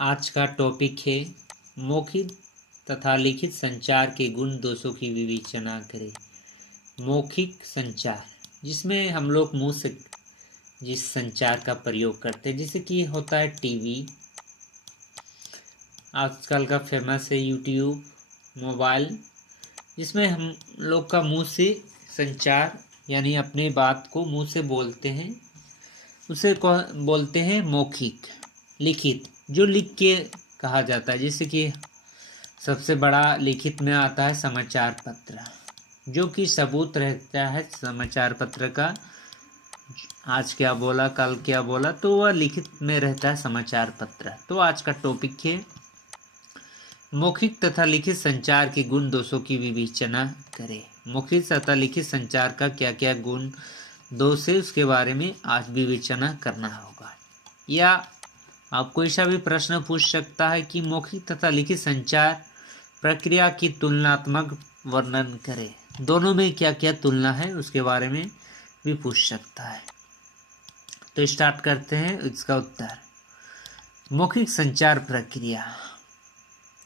आज का टॉपिक है मौखिक तथा लिखित संचार के गुण दोषों की विवेचना करें। मौखिक संचार, जिसमें हम लोग मुंह से जिस संचार का प्रयोग करते हैं, जैसे कि होता है टीवी, आजकल का फेमस है यूट्यूब, मोबाइल, जिसमें हम लोग का मुंह से संचार यानी अपने बात को मुंह से बोलते हैं, उसे बोलते हैं मौखिक। लिखित, जो लिख के कहा जाता है, जैसे कि सबसे बड़ा लिखित में आता है समाचार पत्र, जो कि सबूत रहता है समाचार पत्र का, आज क्या बोला कल क्या बोला, तो वह लिखित में रहता है समाचार पत्र। तो आज का टॉपिक है मौखिक तथा लिखित संचार के गुण दोषों की विवेचना करें। मौखिक तथा लिखित संचार का क्या क्या गुण दोष है, उसके बारे में आज विवेचना करना होगा। या आपको ऐसा भी प्रश्न पूछ सकता है कि मौखिक तथा लिखित संचार प्रक्रिया की तुलनात्मक वर्णन करें, दोनों में क्या क्या तुलना है उसके बारे में भी पूछ सकता है। तो स्टार्ट करते हैं इसका उत्तर। मौखिक संचार प्रक्रिया।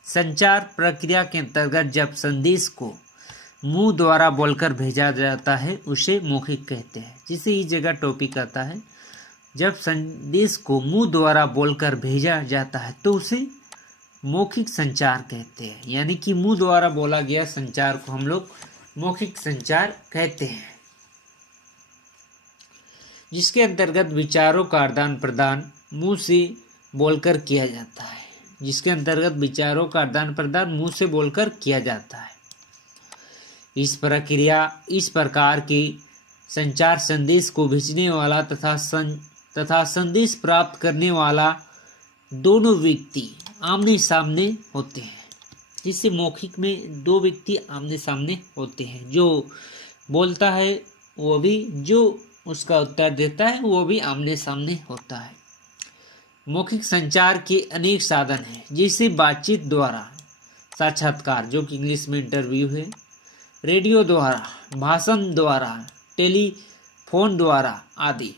संचार प्रक्रिया के अंतर्गत जब संदेश को मुंह द्वारा बोलकर भेजा जाता है उसे मौखिक कहते हैं। जिसे इस जगह टॉपिक आता है, जब संदेश को मुंह द्वारा बोलकर भेजा जाता है तो उसे मौखिक संचार कहते हैं। यानी कि मुंह द्वारा बोला गया संचार को हम लोग मौखिक संचार कहते हैं, जिसके अंतर्गत विचारों का आदान प्रदान मुंह से बोलकर किया जाता है। मुंह से बोलकर किया जाता है। इस प्रकार के संचार संदेश को भेजने वाला तथा संदेश प्राप्त करने वाला दोनों व्यक्ति आमने सामने होते हैं। जिससे मौखिक में दो व्यक्ति आमने सामने होते हैं, जो बोलता है वो भी, जो उसका उत्तर देता है वो भी आमने सामने होता है। मौखिक संचार के अनेक साधन हैं, जैसे बातचीत द्वारा, साक्षात्कार जो कि इंग्लिश में इंटरव्यू है, रेडियो द्वारा, भाषण द्वारा, टेलीफोन द्वारा आदि।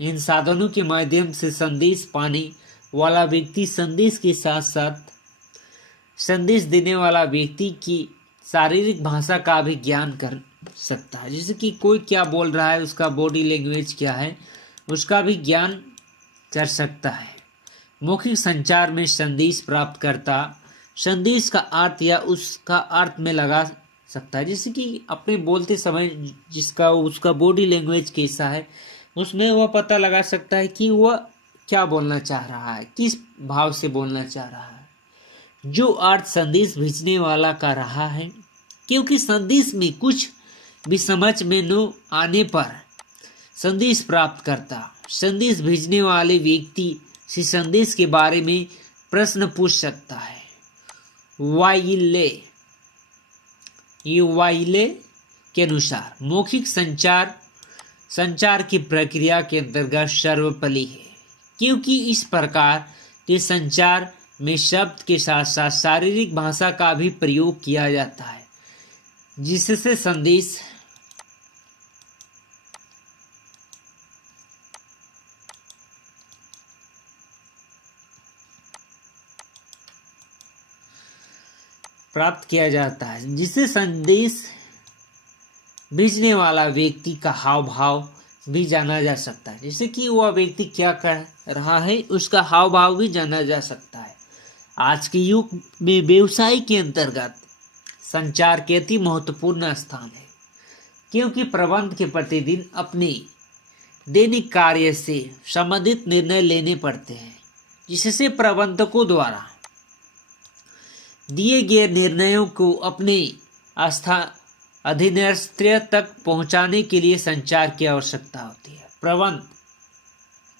इन साधनों के माध्यम से संदेश पाने वाला व्यक्ति संदेश के साथ साथ संदेश देने वाला व्यक्ति की शारीरिक भाषा का भी ज्ञान कर सकता है। जैसे कि कोई क्या बोल रहा है, उसका बॉडी लैंग्वेज क्या है, उसका भी ज्ञान कर सकता है। मौखिक संचार में संदेश प्राप्त करता संदेश का अर्थ या उसका अर्थ में लगा सकता है। जैसे कि अपने बोलते समय उसका बॉडी लैंग्वेज कैसा है, उसमें वह पता लगा सकता है कि वह क्या बोलना चाह रहा है, किस भाव से बोलना चाह रहा है, जो अर्थ संदेश भेजने वाला का रहा है। क्योंकि संदेश में कुछ भी समझ में न आने पर संदेश प्राप्त करता संदेश भेजने वाले व्यक्ति से संदेश के बारे में प्रश्न पूछ सकता है। वाइले के अनुसार मौखिक संचार की प्रक्रिया के अंतर्गत सर्वपल्ली है, क्योंकि इस प्रकार के संचार में शब्द के साथ साथ शारीरिक भाषा का भी प्रयोग किया जाता है, जिससे संदेश प्राप्त किया जाता है, जिससे संदेश भेजने वाला व्यक्ति का हाव भाव भी जाना जा सकता है। जैसे कि वह व्यक्ति क्या कह रहा है, उसका हाव भाव भी जाना जा सकता है। आज के युग में व्यवसाय के अंतर्गत संचार के अति महत्वपूर्ण स्थान है, क्योंकि प्रबंध के प्रतिदिन अपने दैनिक कार्य से संबंधित निर्णय लेने पड़ते हैं, जिससे प्रबंधकों द्वारा दिए गए निर्णयों को अपने अधीनस्थ तक पहुंचाने के लिए संचार की आवश्यकता होती है। प्रबंध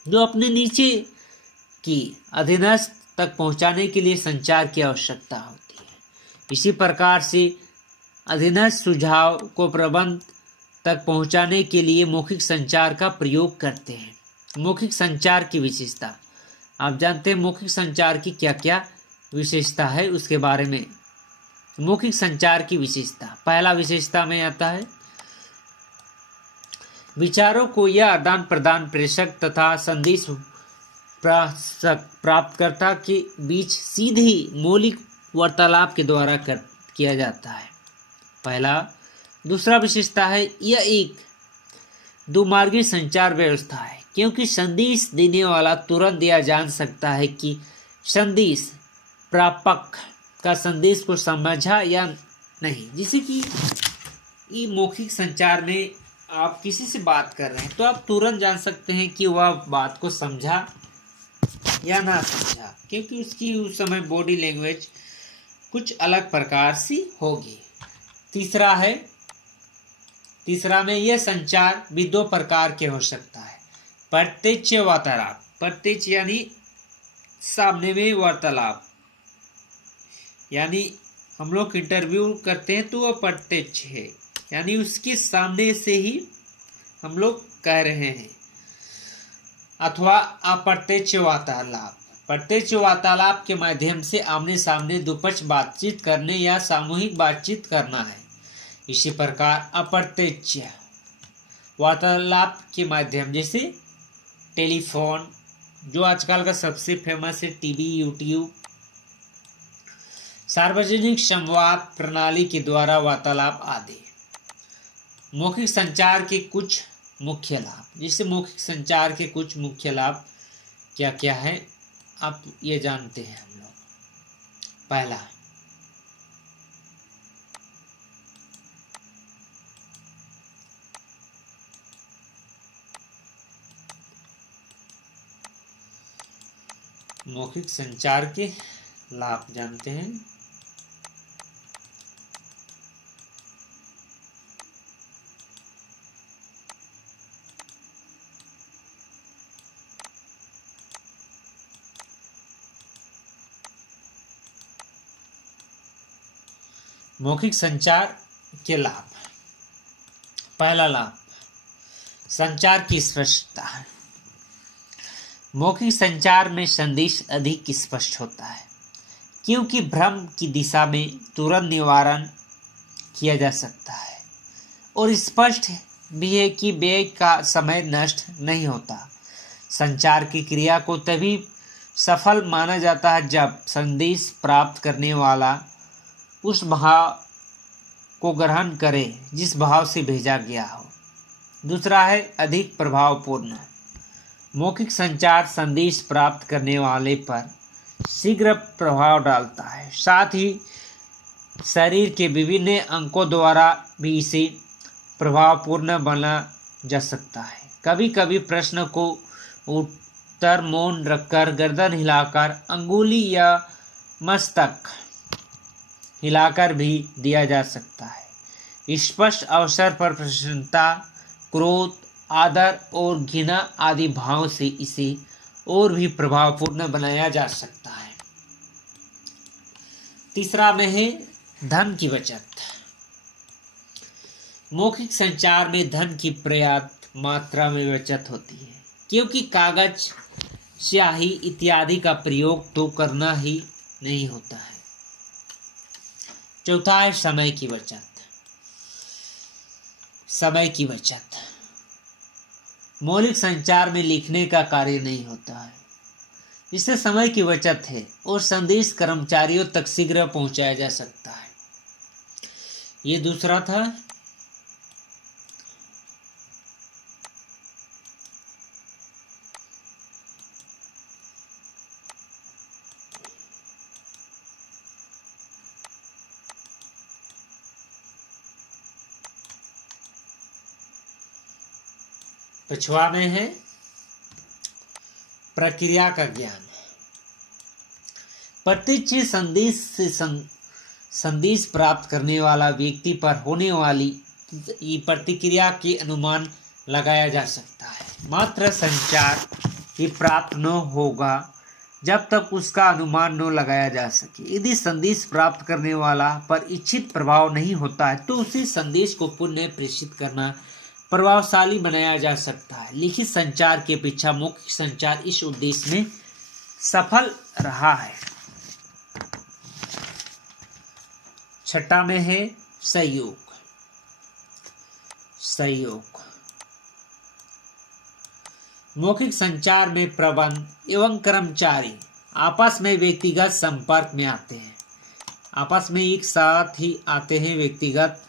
जो अपने नीचे की अधीनस्थ तक पहुंचाने के लिए संचार की आवश्यकता होती है। इसी प्रकार से अधीनस्थ सुझाव को प्रबंध तक पहुंचाने के लिए मौखिक संचार का प्रयोग करते हैं। मौखिक संचार की विशेषता, आप जानते हैं मौखिक संचार की क्या क्या विशेषता है, उसके बारे में। मौखिक संचार की विशेषता, पहला विशेषता में आता है विचारों को यह आदान प्रदान प्रेषक तथा संदेश प्राप्तकर्ता के बीच सीधी मौलिक वार्तालाप के द्वारा किया जाता है। पहला। दूसरा विशेषता है यह एक दुमार्गी संचार व्यवस्था है, क्योंकि संदेश देने वाला तुरंत यह जान सकता है कि संदेश प्रापक का संदेश को समझा या नहीं। जैसे कि ये मौखिक संचार में आप किसी से बात कर रहे हैं तो आप तुरंत जान सकते हैं कि वह बात को समझा या ना समझा, क्योंकि उसकी उस समय बॉडी लैंग्वेज कुछ अलग प्रकार से होगी। तीसरा में यह संचार भी दो प्रकार के हो सकता है। प्रत्यक्ष वार्तालाप, प्रत्यक्ष यानी सामने में वार्तालाप, यानी हम लोग इंटरव्यू करते हैं तो वह प्रत्यक्ष है, यानी उसके सामने से ही हम लोग कह रहे हैं। अथवा अप्रत्यक्ष वार्तालाप, प्रत्यक्ष वार्तालाप के माध्यम से आमने सामने दुपक्ष बातचीत करने या सामूहिक बातचीत करना है। इसी प्रकार अप्रत्यक्ष वार्तालाप के माध्यम जैसे टेलीफोन, जो आजकल का सबसे फेमस है, टीवी, यूट्यूब, सार्वजनिक संवाद प्रणाली के द्वारा वार्तालाप आदि। मौखिक संचार के कुछ मुख्य लाभ, जैसे मौखिक संचार के कुछ मुख्य लाभ क्या क्या है आप ये जानते हैं हम लोग। पहला, मौखिक संचार के लाभ जानते हैं। मौखिक संचार के लाभ। पहला लाभ, संचार की स्पष्टता है। मौखिक संचार में संदेश अधिक स्पष्ट होता है, क्योंकि भ्रम की दिशा में तुरंत निवारण किया जा सकता है और स्पष्ट भी है कि व्यय का समय नष्ट नहीं होता। संचार की क्रिया को तभी सफल माना जाता है जब संदेश प्राप्त करने वाला उस भाव को ग्रहण करे जिस भाव से भेजा गया हो। दूसरा है अधिक प्रभावपूर्ण। मौखिक संचार संदेश प्राप्त करने वाले पर शीघ्र प्रभाव डालता है, साथ ही शरीर के विभिन्न अंगों द्वारा भी इसे प्रभावपूर्ण बना जा सकता है। कभी कभी प्रश्न को उत्तर मौन रखकर, गर्दन हिलाकर, अंगुली या मस्तक हिलाकर भी दिया जा सकता है। स्पष्ट अवसर पर प्रसन्नता, क्रोध, आदर और घृणा आदि भाव से इसे और भी प्रभावपूर्ण बनाया जा सकता है। तीसरा में है धन की बचत। मौखिक संचार में धन की पर्याप्त मात्रा में बचत होती है, क्योंकि कागज, स्याही इत्यादि का प्रयोग तो करना ही नहीं होता है। चौथा है समय की बचत। समय की बचत। मौलिक संचार में लिखने का कार्य नहीं होता है, इससे समय की बचत है और संदेश कर्मचारियों तक शीघ्र पहुंचाया जा सकता है। ये दूसरा था। पांचवा में है प्रक्रिया का ज्ञान। प्रत्यक्ष संदेश से संदेश प्राप्त करने वाला व्यक्ति पर होने वाली प्रतिक्रिया के अनुमान लगाया जा सकता है। मात्र संचार ही प्राप्त न होगा जब तक उसका अनुमान न लगाया जा सके। यदि संदेश प्राप्त करने वाला पर इच्छित प्रभाव नहीं होता है तो उसी संदेश को पुनः प्रेषित करना प्रभावशाली बनाया जा सकता है। लिखित संचार के अपेक्षा मौखिक संचार इस उद्देश्य में सफल रहा है। छठा में है सहयोग। मौखिक संचार में प्रबंध एवं कर्मचारी आपस में व्यक्तिगत संपर्क में आते हैं, आपस में एक साथ ही आते हैं, व्यक्तिगत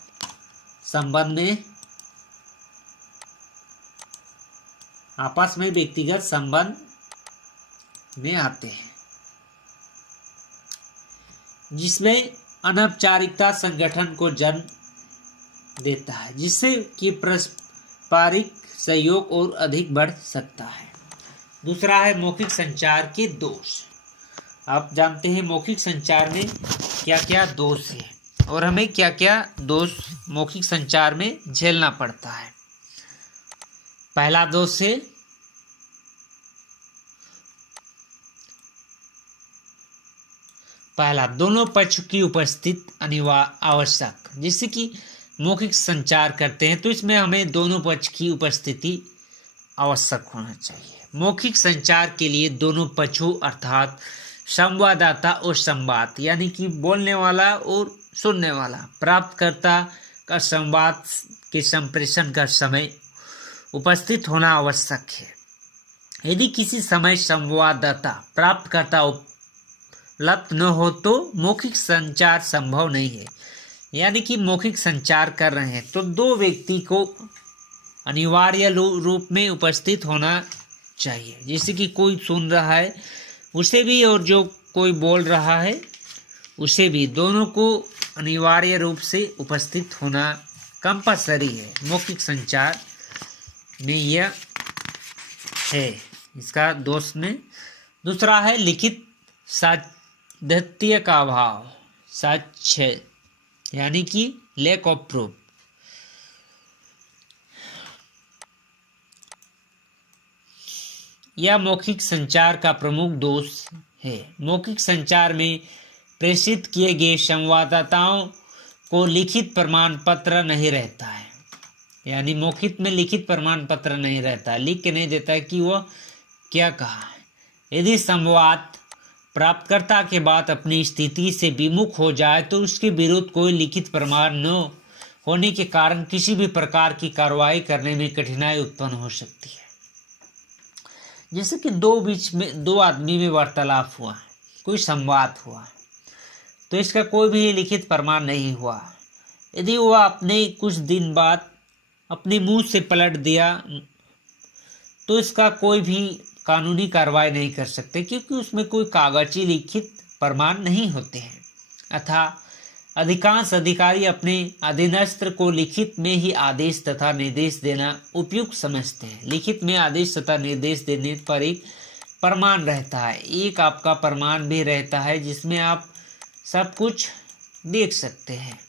संबंध में, आपस में व्यक्तिगत संबंध में आते हैं, जिसमें अनौपचारिकता संगठन को जन्म देता है, जिससे कि पारस्परिक सहयोग और अधिक बढ़ सकता है। दूसरा है मौखिक संचार के दोष। आप जानते हैं मौखिक संचार में क्या क्या दोष है और हमें क्या क्या दोष मौखिक संचार में झेलना पड़ता है। पहला दोष है दोनों पक्ष की उपस्थित अनिवार्य आवश्यक। जैसे कि मौखिक संचार करते हैं तो इसमें हमें दोनों पक्ष की उपस्थिति आवश्यक होना चाहिए। मौखिक संचार के लिए दोनों पक्षों अर्थात संवाददाता और संवाद यानी कि बोलने वाला और सुनने वाला, प्राप्तकर्ता का संवाद के संप्रेषण का समय उपस्थित होना आवश्यक है। यदि किसी समय संवाददाता प्राप्तकर्ता उपलब्ध न हो तो मौखिक संचार संभव नहीं है। यानी कि मौखिक संचार कर रहे हैं तो दो व्यक्ति को अनिवार्य रूप में उपस्थित होना चाहिए। जैसे कि कोई सुन रहा है उसे भी और जो कोई बोल रहा है उसे भी, दोनों को अनिवार्य रूप से उपस्थित होना कंपल्सरी है। मौखिक संचार में यह है इसका दोष में। दूसरा है लिखित सातत्य का अभाव, साक्ष्य यानी कि लैक ऑफ प्रूफ। यह मौखिक संचार का प्रमुख दोष है। मौखिक संचार में प्रेषित किए गए संवाददाताओं को लिखित प्रमाण पत्र नहीं रहता है। यानी मौखिक में लिखित प्रमाण पत्र नहीं रहता है, लिख के नहीं देता है कि वह क्या कहा है। यदि संवाद प्राप्तकर्ता के बाद अपनी स्थिति से विमुख हो जाए तो उसके विरुद्ध कोई लिखित प्रमाण न होने के कारण किसी भी प्रकार की कार्रवाई करने में कठिनाई उत्पन्न हो सकती है। जैसे कि दो आदमी में वार्तालाप हुआ, कोई संवाद हुआ, तो इसका कोई भी लिखित प्रमाण नहीं हुआ। यदि वह अपने कुछ दिन बाद अपने मुंह से पलट दिया तो इसका कोई भी कानूनी कार्रवाई नहीं कर सकते, क्योंकि उसमें कोई कागजी लिखित प्रमाण नहीं होते हैं। अतः अधिकांश अधिकारी अपने अधीनस्थ को लिखित में ही आदेश तथा निर्देश देना उपयुक्त समझते हैं। लिखित में आदेश तथा निर्देश देने पर एक प्रमाण रहता है, एक आपका प्रमाण भी रहता है जिसमें आप सब कुछ देख सकते हैं।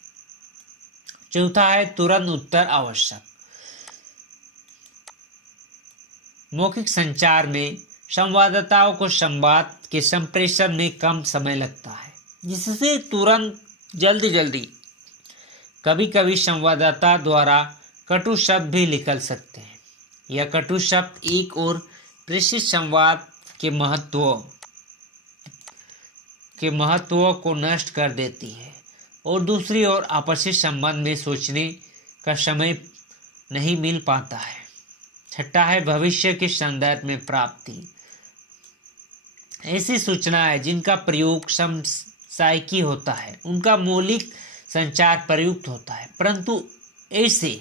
चौथा है तुरंत उत्तर आवश्यक। मौखिक संचार में संवाददाताओं को संवाद के संप्रेषण में कम समय लगता है, जिससे तुरंत जल्दी कभी कभी संवाददाता द्वारा कटु शब्द भी निकल सकते हैं। यह कटु शब्द एक और प्रेषित संवाद के महत्व को नष्ट कर देती है और दूसरी ओर आपसी संबंध में सोचने का समय नहीं मिल पाता है। छठा है भविष्य के संदर्भ में प्राप्ति। ऐसी सूचनाएं जिनका प्रयोग साइकी होता है उनका मौलिक संचार प्रयुक्त होता है, परंतु ऐसी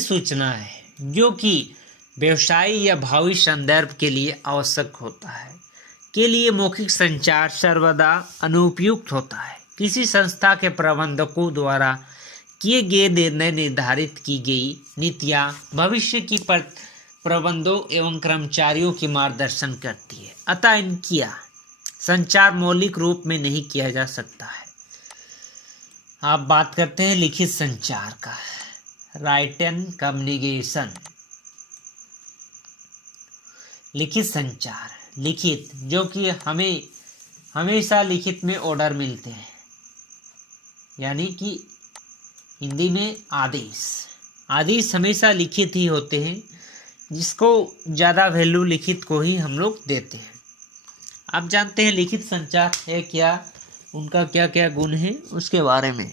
सूचनाएं जो कि व्यवसाय या भावी संदर्भ के लिए आवश्यक होता है के लिए मौखिक संचार सर्वदा अनुपयुक्त होता है। किसी संस्था के प्रबंधकों द्वारा किए गए निर्णय निर्धारित की गई नीतियां भविष्य की प्रबंधों एवं कर्मचारियों की मार्गदर्शन करती है, अतः इनकी संचार मौलिक रूप में नहीं किया जा सकता है। आप बात करते हैं लिखित संचार का, राइटन कम्युनिकेशन। लिखित संचार, लिखित जो कि हमेशा लिखित में ऑर्डर मिलते हैं, यानी कि हिंदी में आदेश। आदेश हमेशा लिखित ही होते हैं, जिसको ज़्यादा वैल्यू लिखित को ही हम लोग देते हैं। आप जानते हैं लिखित संचार है क्या, उनका क्या क्या गुण है उसके बारे में।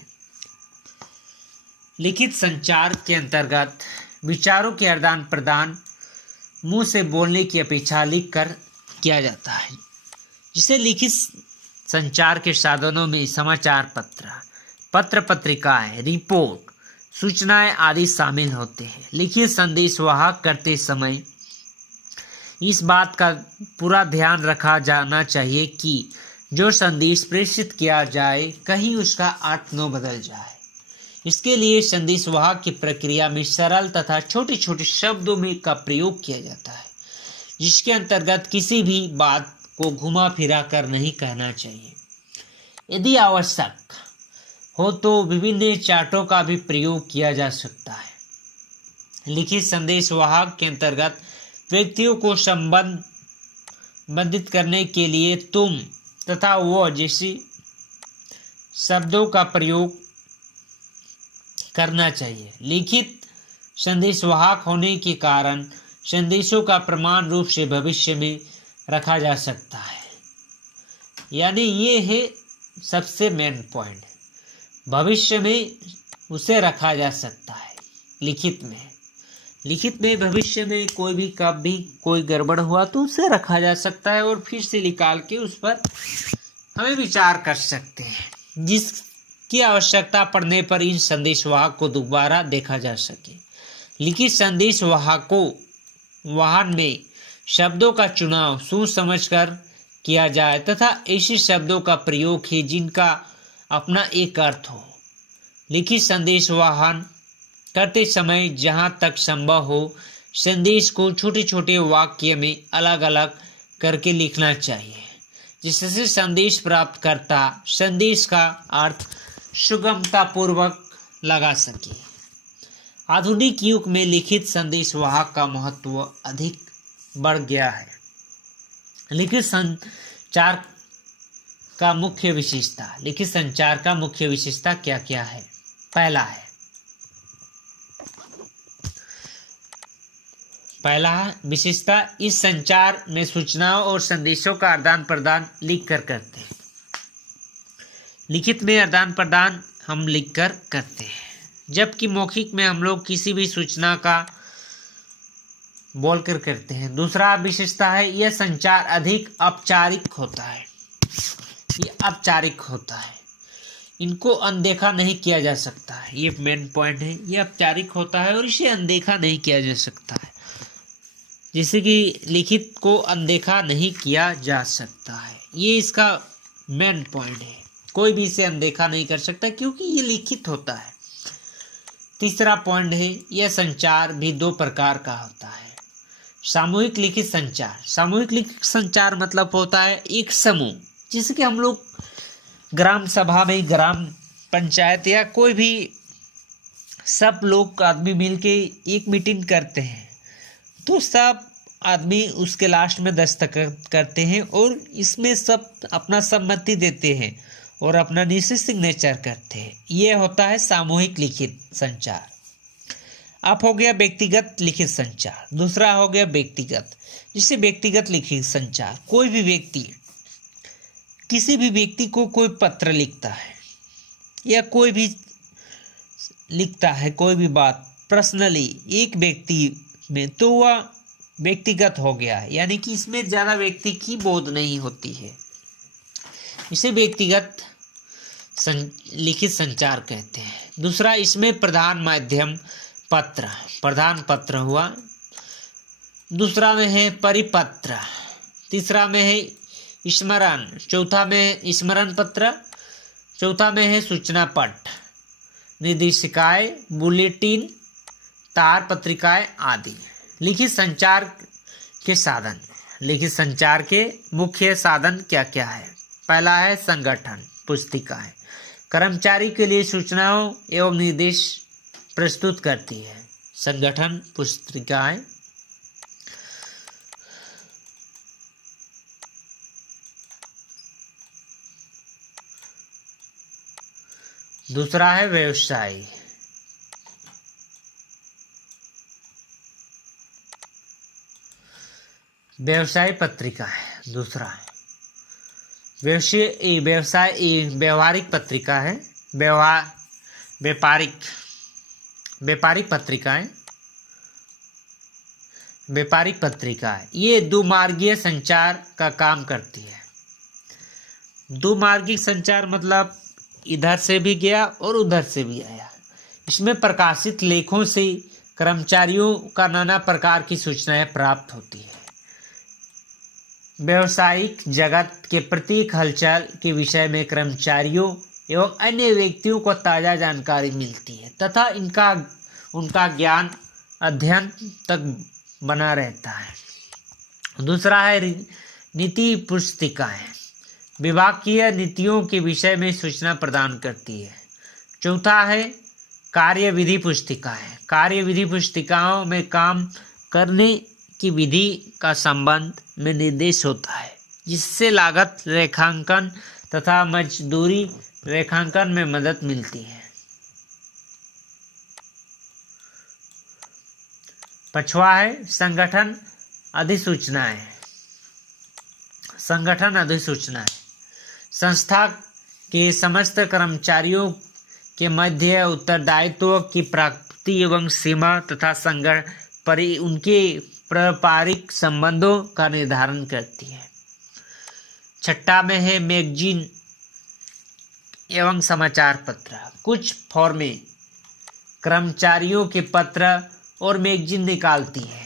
लिखित संचार के अंतर्गत विचारों के आदान प्रदान मुंह से बोलने की अपेक्षा लिख कर किया जाता है। जिसे लिखित संचार के साधनों में समाचार पत्र, पत्र पत्रिकाएं, रिपोर्ट, सूचनाएं आदि शामिल होते हैं। लिखित संदेश वाहक करते समय इस बात का पूरा ध्यान रखा जाना चाहिए कि जो संदेश प्रेषित किया जाए कहीं उसका अर्थ न बदल जाए। इसके लिए संदेश वाहक की प्रक्रिया में सरल तथा छोटे छोटे शब्दों में का प्रयोग किया जाता है, जिसके अंतर्गत किसी भी बात को घुमा फिरा कर नहीं कहना चाहिए। यदि आवश्यक हो तो विभिन्न चार्टों का भी प्रयोग किया जा सकता है। लिखित संदेश वाहक के अंतर्गत व्यक्तियों को संबंधित करने के लिए तुम तथा वो जैसी शब्दों का प्रयोग करना चाहिए। लिखित संदेश वाहक होने के कारण संदेशों का प्रमाण रूप से भविष्य में रखा जा सकता है, यानी ये है सबसे मेन पॉइंट। भविष्य में उसे रखा जा सकता है लिखित में भविष्य में कोई भी कब भी कोई गड़बड़ हुआ तो उसे रखा जा सकता है और फिर से निकाल के उस पर हमें विचार कर सकते हैं, जिसकी आवश्यकता पड़ने पर इन संदेश वाहक को दोबारा देखा जा सके। लिखित संदेश वाहन में शब्दों का चुनाव सोच समझ कर किया जाए तथा ऐसे शब्दों का प्रयोग है जिनका अपना एक अर्थ हो। लिखित संदेश वाहन करते समय जहां तक संभव हो संदेश को छोटे छोटे वाक्य में अलग अलग करके लिखना चाहिए, जिससे संदेश प्राप्तकर्ता संदेश का अर्थ सुगमता पूर्वक लगा सके। आधुनिक युग में लिखित संदेश वाहक का महत्व अधिक बढ़ गया है। लिखित संचार का मुख्य विशेषता क्या क्या है? पहला विशेषता, इस संचार में सूचनाओं और संदेशों का आदान प्रदान लिख कर करते हैं। लिखित में आदान प्रदान हम लिख कर करते हैं, जबकि मौखिक में हम लोग किसी भी सूचना का बोल कर करते हैं। दूसरा विशेषता है यह संचार अधिक औपचारिक होता है। इनको अनदेखा नहीं किया जा सकता है। ये मेन पॉइंट है, ये औपचारिक होता है और इसे अनदेखा नहीं किया जा सकता है। जैसे कि लिखित को अनदेखा नहीं किया जा सकता है, ये इसका मेन पॉइंट है। कोई भी इसे अनदेखा नहीं कर सकता क्योंकि ये लिखित होता है। तीसरा पॉइंट है यह संचार भी दो प्रकार का होता है। सामूहिक लिखित संचार मतलब होता है एक समूह, जिससे कि हम लोग ग्राम सभा में, ग्राम पंचायत या कोई भी सब लोग आदमी मिलके एक मीटिंग करते हैं तो सब आदमी उसके लास्ट में दस्तखत करते हैं और इसमें सब अपना सम्मति देते हैं और अपना नीचे सिग्नेचर करते हैं। ये होता है सामूहिक लिखित संचार। अब हो गया व्यक्तिगत लिखित संचार। दूसरा हो गया व्यक्तिगत, जिसे व्यक्तिगत लिखित संचार, कोई भी व्यक्ति किसी भी व्यक्ति को कोई पत्र लिखता है या कोई भी लिखता है कोई भी बात पर्सनली एक व्यक्ति में, तो वह व्यक्तिगत हो गया है, यानी कि इसमें ज्यादा व्यक्ति की बोध नहीं होती है। इसे व्यक्तिगत लिखित संचार कहते हैं। दूसरा, इसमें प्रधान माध्यम प्रधान पत्र हुआ। दूसरा में है परिपत्र। तीसरा में है स्मरण। चौथा में स्मरण पत्र। चौथा में है सूचना पट, निर्देशिकाएं, बुलेटिन, तार पत्रिकाएं आदि। लिखित संचार के साधन। लिखित संचार के मुख्य साधन क्या क्या है? पहला है संगठन, पुस्तिकाएं कर्मचारी के लिए सूचनाओं एवं निर्देश प्रस्तुत करती है। संगठन पुस्तिकाएं। दूसरा है व्यवसायी। व्यवसाय पत्रिका है दूसरा है। व्यवसाय व्यवहारिक पत्रिका है। व्यापारिक पत्रिका है। ये दुमार्गीय संचार का काम करती है। दुमार्गिक संचार मतलब इधर से भी गया और उधर से भी आया। इसमें प्रकाशित लेखों से कर्मचारियों का नाना प्रकार की सूचनाएं प्राप्त होती है। व्यावसायिक जगत के प्रत्येक हलचल के विषय में कर्मचारियों एवं अन्य व्यक्तियों को ताज़ा जानकारी मिलती है तथा उनका ज्ञान अध्ययन तक बना रहता है। दूसरा है नीति पुस्तिकाएं। विभागीय नीतियों के विषय में सूचना प्रदान करती है। चौथा है कार्यविधि पुस्तिकाएं। कार्यविधि पुस्तिकाओं में काम करने की विधि का संबंध में निर्देश होता है, जिससे लागत रेखांकन तथा मजदूरी रेखांकन में मदद मिलती है। पांचवा है संगठन अधिसूचनाएं। संस्था के समस्त कर्मचारियों के मध्य उत्तरदायित्व की प्राप्ति एवं सीमा तथा उनके पारस्परिक संबंधों का निर्धारण करती है। छठा में है मैगजीन एवं समाचार पत्र। कुछ फर्में कर्मचारियों के पत्र और मैगजीन निकालती है।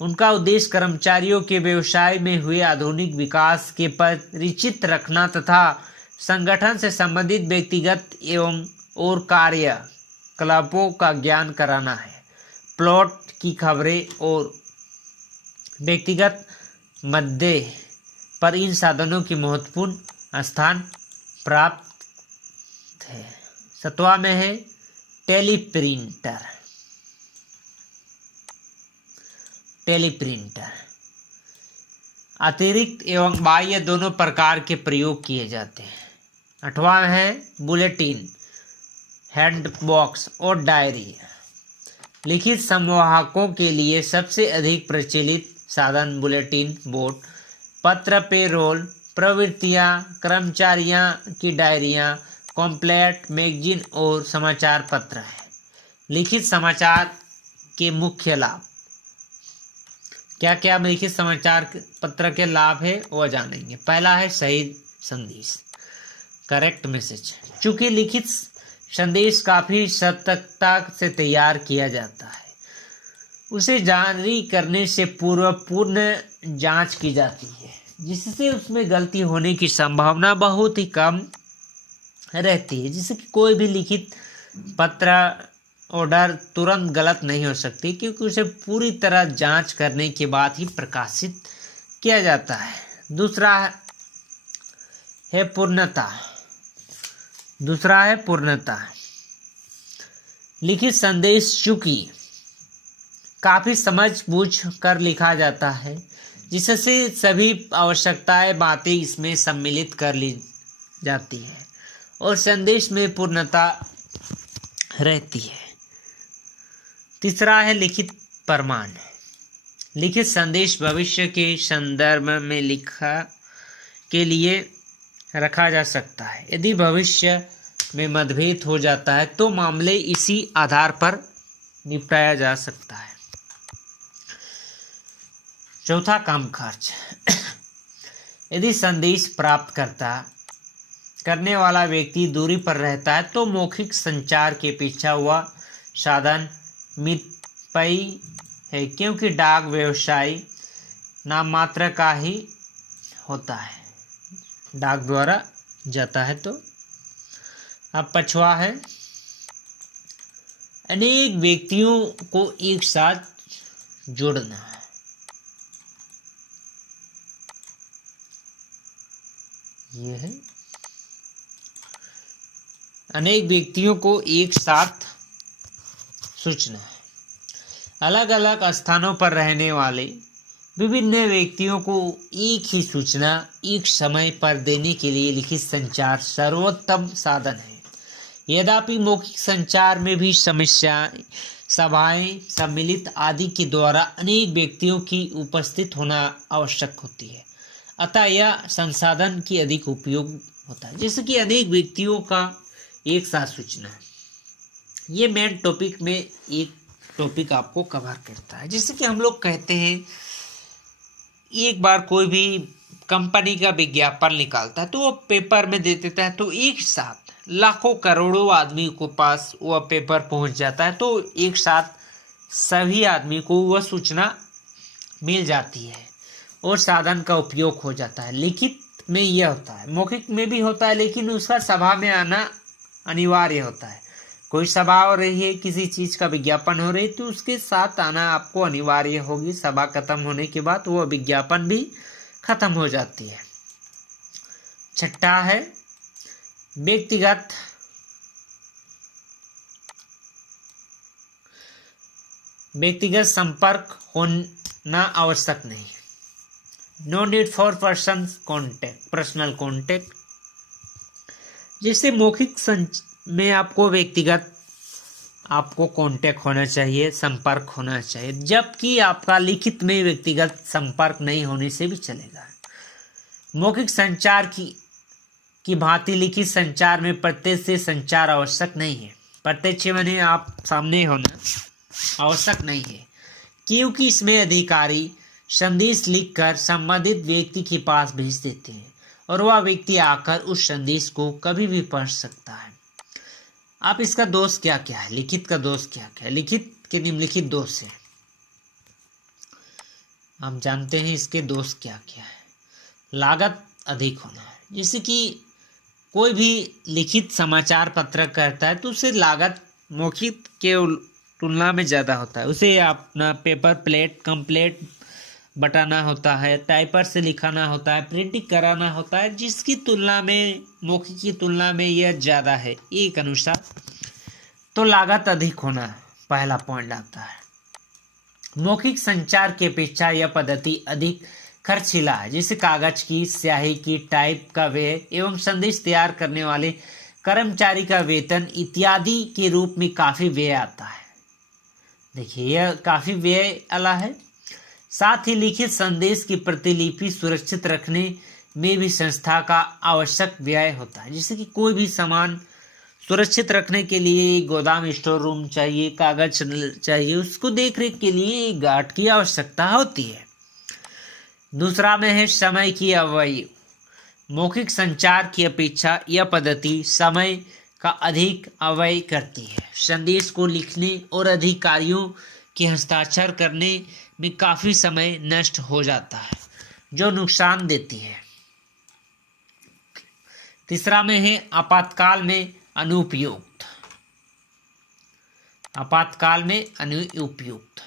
उनका उद्देश्य कर्मचारियों के व्यवसाय में हुए आधुनिक विकास के परिचित रखना तथा संगठन से संबंधित व्यक्तिगत एवं और कार्यकलापों का ज्ञान कराना है। प्लॉट की खबरें और व्यक्तिगत मुद्दे पर इन साधनों की महत्वपूर्ण स्थान प्राप्त है। सातवां में है टेलीप्रिंटर। अतिरिक्त एवं बाह्य दोनों प्रकार के प्रयोग किए जाते हैं। आठवां है बुलेटिन, हैंडबॉक्स और डायरी। लिखित संवाहकों के लिए सबसे अधिक प्रचलित साधन बुलेटिन बोर्ड, पत्र, पेरोल, प्रवृत्तियां, कर्मचारियों की डायरियां, कॉम्प्लेट, मैगजीन और समाचार पत्र है। लिखित समाचार के मुख्य लाभ क्या क्या लिखित समाचार पत्र के लाभ है वो जानेंगे। पहला है सही संदेश, करेक्ट मैसेज। चूंकि लिखित संदेश काफी सतर्कता से तैयार किया जाता है, उसे जारी करने से पूर्व पूर्ण जांच की जाती है, जिससे उसमें गलती होने की संभावना बहुत ही कम रहती है। जिससे कि कोई भी लिखित पत्र ऑर्डर तुरंत गलत नहीं हो सकती, क्योंकि उसे पूरी तरह जांच करने के बाद ही प्रकाशित किया जाता है। दूसरा है पूर्णता। लिखित संदेश चूंकि काफी समझ बूझ कर लिखा जाता है, जिससे सभी आवश्यकताएं बातें इसमें सम्मिलित कर ली जाती है और संदेश में पूर्णता रहती है। तीसरा है लिखित प्रमाण। लिखित संदेश भविष्य के संदर्भ में लिखा के लिए रखा जा सकता है। यदि भविष्य में मतभेद हो जाता है तो मामले इसी आधार पर निपटाया जा सकता है। चौथा, कम खर्च। यदि संदेश प्राप्त करने वाला व्यक्ति दूरी पर रहता है तो मौखिक संचार के पीछा हुआ साधन मितव्ययी है, क्योंकि डाक व्यवसाय नाम मात्र का ही होता है, डाक द्वारा जाता है। तो अब पांचवा है अनेक व्यक्तियों को एक साथ जोड़ना। यह है अनेक व्यक्तियों को एक साथ सूचना है। अलग अलग स्थानों पर रहने वाले विभिन्न व्यक्तियों को एक ही सूचना एक समय पर देने के लिए लिखित संचार सर्वोत्तम साधन है। यद्यपि मौखिक संचार में भी समस्याएं, सभाएं, सम्मिलित आदि के द्वारा अनेक व्यक्तियों की उपस्थित होना आवश्यक होती है, अतः यह संसाधन की अधिक उपयोग होता है। जैसे कि अनेक व्यक्तियों का एक साथ सूचना, ये मेन टॉपिक में एक टॉपिक आपको कवर करता है। जैसे कि हम लोग कहते हैं, एक बार कोई भी कंपनी का विज्ञापन निकालता है तो वो पेपर में दे देता है, तो एक साथ लाखों करोड़ों आदमी को पास वह पेपर पहुंच जाता है, तो एक साथ सभी आदमी को वह सूचना मिल जाती है और साधन का उपयोग हो जाता है। लिखित में यह होता है, मौखिक में भी होता है, लेकिन उसका सभा में आना अनिवार्य होता है। कोई सभा हो रही है, किसी चीज का विज्ञापन हो रही है, तो उसके साथ आना आपको अनिवार्य होगी। सभा खत्म होने के बाद वह विज्ञापन भी खत्म हो जाती है। छठा है व्यक्तिगत संपर्क होना आवश्यक नहीं। No need for personal contact. जैसे मौखिक में आपको व्यक्तिगत कांटेक्ट होना चाहिए, संपर्क होना चाहिए, जबकि आपका लिखित में व्यक्तिगत संपर्क नहीं होने से भी चलेगा। मौखिक संचार की भांति लिखित संचार में प्रत्यक्ष से संचार आवश्यक नहीं है। प्रत्यक्ष माने आप सामने होना आवश्यक नहीं है, क्योंकि इसमें अधिकारी संदेश लिखकर संबंधित व्यक्ति के पास भेज देते हैं और वह व्यक्ति आकर उस संदेश को कभी भी पढ़ सकता है। आप इसका दोष क्या क्या है, लिखित का दोष क्या क्या है? लिखित के निम्नलिखित दोष है, हम जानते हैं इसके दोष क्या क्या है। लागत अधिक होना है। जैसे कि कोई भी लिखित समाचार पत्र करता है तो उसे लागत मौखिक के तुलना में ज़्यादा होता है। उसे अपना पेपर प्लेट कंप्लेट बटाना होता है, टाइपर से लिखाना होता है, प्रिंटिंग कराना होता है, जिसकी तुलना में मौखिक की तुलना में यह ज़्यादा है एक अनुसार, तो लागत अधिक होना पहला पॉइंट आता है। मौखिक संचार की अपेक्षा यह पद्धति अधिक खर्चीला है। जैसे कागज की, स्याही की, टाइप का व्यय एवं संदेश तैयार करने वाले कर्मचारी का वेतन इत्यादि के रूप में काफी व्यय आता है। देखिए यह काफी व्यय वाला है। साथ ही लिखित संदेश की प्रतिलिपि सुरक्षित रखने में भी संस्था का आवश्यक व्यय होता है। जैसे कि कोई भी सामान सुरक्षित रखने के लिए गोदाम, स्टोर रूम चाहिए, कागज चाहिए, उसको देखरेख के लिए गार्ड की आवश्यकता होती है। दूसरा में है समय की अवयव। मौखिक संचार की अपेक्षा यह पद्धति समय का अधिक अवयव करती है। संदेश को लिखने और अधिकारियों के हस्ताक्षर करने में काफी समय नष्ट हो जाता है, जो नुकसान देती है। तीसरा में है आपातकाल में अनुपयुक्त। आपातकाल में अनुपयुक्त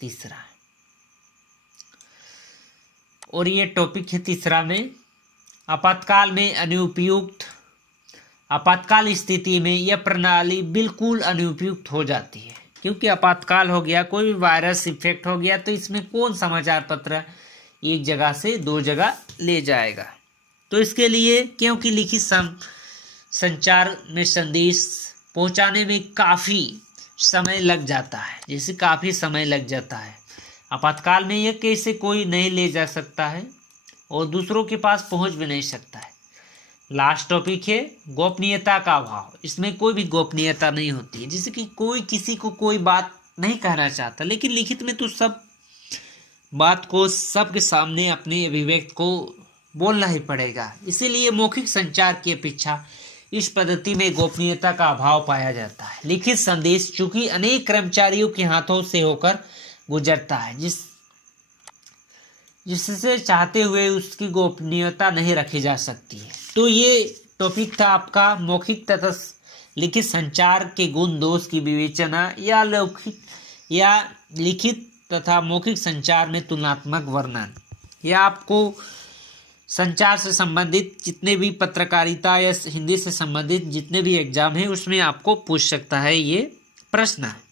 तीसरा, और ये टॉपिक है तीसरा में आपातकाल में अनुपयुक्त। आपातकाल स्थिति में यह प्रणाली बिल्कुल अनुपयुक्त हो जाती है, क्योंकि आपातकाल हो गया, कोई भी वायरस इफेक्ट हो गया, तो इसमें कौन समाचार पत्र एक जगह से दो जगह ले जाएगा। तो इसके लिए क्योंकि लिखित संचार में संदेश पहुंचाने में काफ़ी समय लग जाता है, जैसे काफ़ी समय लग जाता है। आपातकाल में यह कैसे कोई नहीं ले जा सकता है और दूसरों के पास पहुंच भी नहीं सकता है। लास्ट टॉपिक है गोपनीयता का अभाव। इसमें कोई भी गोपनीयता नहीं होती है, जैसे कि कोई किसी को कोई बात नहीं कहना चाहता, लेकिन लिखित में तो सब बात को सबके सामने अपने अभिव्यक्ति को बोलना ही पड़ेगा। इसीलिए मौखिक संचार की अपेक्षा इस पद्धति में गोपनीयता का अभाव पाया जाता है। लिखित संदेश चूंकि अनेक कर्मचारियों के हाथों से होकर गुजरता है, जिससे चाहते हुए उसकी गोपनीयता नहीं रखी जा सकती है। तो ये टॉपिक था आपका मौखिक तथा लिखित संचार के गुण दोष की विवेचना या लिखित तथा मौखिक संचार में तुलनात्मक वर्णन। यह आपको संचार से संबंधित जितने भी पत्रकारिता या हिंदी से संबंधित जितने भी एग्जाम है उसमें आपको पूछ सकता है ये प्रश्न है।